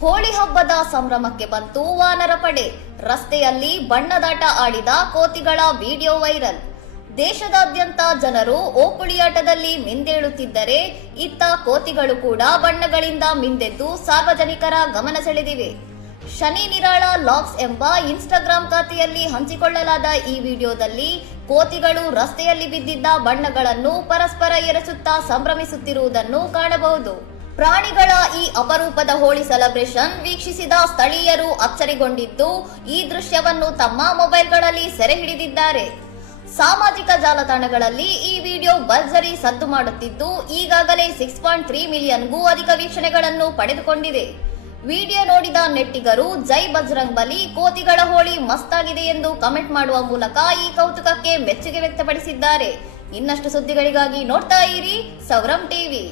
ಹೋಳಿ ಹಬ್ಬದ ಸಂಭ್ರಮಕ್ಕೆ ಬಂತು ವಾನರ ಪಡೆ. ರಸ್ತೆಯಲ್ಲಿ ಬಣ್ಣದಾಟ ಆಡಿದ ಕೋತಿಗಳ ವಿಡಿಯೋ ವೈರಲ್. ದೇಶದಾದ್ಯಂತ ಜನರು ಓಕುಳಿಯಾಟದಲ್ಲಿ ಮಿಂದೇಳುತ್ತಿದ್ದರೆ ಇತ್ತ ಕೋತಿಗಳು ಕೂಡ ಬಣ್ಣಗಳಿಂದ ಮಿಂದೆದ್ದು ಸಾರ್ವಜನಿಕರ ಗಮನ ಸೆಳೆದಿವೆ. ಶನಿ ನಿರಾಳ ಲಾಗ್ಸ್ ಎಂಬ ಇನ್ಸ್ಟಾಗ್ರಾಂ ಖಾತೆಯಲ್ಲಿ ಹಂಚಿಕೊಳ್ಳಲಾದ ಈ ವಿಡಿಯೋದಲ್ಲಿ ಕೋತಿಗಳು ರಸ್ತೆಯಲ್ಲಿ ಬಿದ್ದಿದ್ದ ಬಣ್ಣಗಳನ್ನು ಪರಸ್ಪರ ಎರಚುತ್ತಾ ಸಂಭ್ರಮಿಸುತ್ತಿರುವುದನ್ನು ಕಾಣಬಹುದು. ಪ್ರಾಣಿಗಳ ಈ ಅಪರೂಪದ ಹೋಳಿ ಸೆಲೆಬ್ರೇಷನ್ ವೀಕ್ಷಿಸಿದ ಸ್ಥಳೀಯರು ಅಚ್ಚರಿಗೊಂಡಿದ್ದು ಈ ದೃಶ್ಯವನ್ನು ತಮ್ಮ ಮೊಬೈಲ್ಗಳಲ್ಲಿ ಸೆರೆ ಹಿಡಿದಿದ್ದಾರೆ. ಸಾಮಾಜಿಕ ಜಾಲತಾಣಗಳಲ್ಲಿ ಈ ವಿಡಿಯೋ ಭರ್ಜರಿ ಸದ್ದು ಮಾಡುತ್ತಿದ್ದು ಈಗಾಗಲೇ 6.3 ಮಿಲಿಯನ್ಗೂ ಅಧಿಕ ವೀಕ್ಷಣೆಗಳನ್ನು ಪಡೆದುಕೊಂಡಿದೆ. ವಿಡಿಯೋ ನೋಡಿದ ನೆಟ್ಟಿಗರು ಜೈ ಬಜರಂಗ್ ಬಲಿ, ಕೋತಿಗಳ ಹೋಳಿ ಮಸ್ತಾಗಿದೆ ಎಂದು ಕಮೆಂಟ್ ಮಾಡುವ ಮೂಲಕ ಈ ಕೌತುಕಕ್ಕೆ ಮೆಚ್ಚುಗೆ ವ್ಯಕ್ತಪಡಿಸಿದ್ದಾರೆ. ಇನ್ನಷ್ಟು ಸುದ್ದಿಗಳಿಗಾಗಿ ನೋಡ್ತಾ ಇರಿ ಸೌರಂ ಟಿವಿ.